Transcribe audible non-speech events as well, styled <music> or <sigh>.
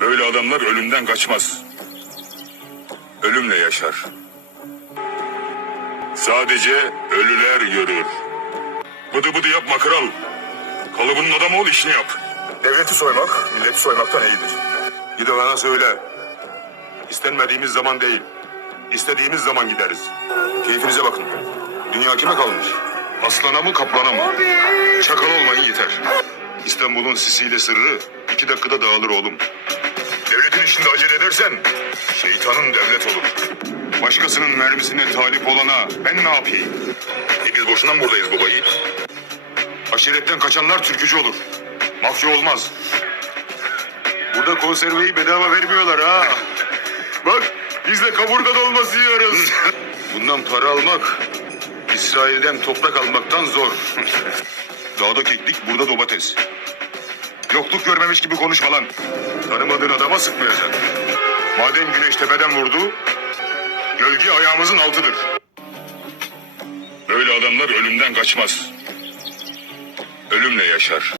Böyle adamlar ölümden kaçmaz. Ölümle yaşar. Sadece ölüler yürür. Bıdı bıdı yapma kral. Kalıbının adamı ol işini yap. Devleti soymak, milleti soymaktan iyidir. Gide bana söyle. İstenmediğimiz zaman değil. istediğimiz zaman gideriz. Keyfinize bakın. Dünya kime kalmış? Aslana mı kaplana mı? Çakal olmayın yeter. İstanbul'un sisiyle sırrı iki dakikada dağılır oğlum. Devletin işinde acele edersen şeytanın devlet olur. Başkasının mermisine talip olana ben ne yapayım? E biz boşuna mı buradayız baba yiğit? Aşiretten kaçanlar türkücü olur. Mafya olmaz. Burada konserveyi bedava vermiyorlar ha. Bak biz de kaburga dolması yiyoruz. <laughs> Bundan para almak İsrail'den toprak almaktan zor. <laughs> Dağda keklik burada domates. Yokluk görmemiş gibi konuşma lan. Tanımadığın adama sıkmayacaksın. Madem güneş tepeden vurdu, gölge ayağımızın altıdır. Böyle adamlar ölümden kaçmaz. Ölümle yaşar.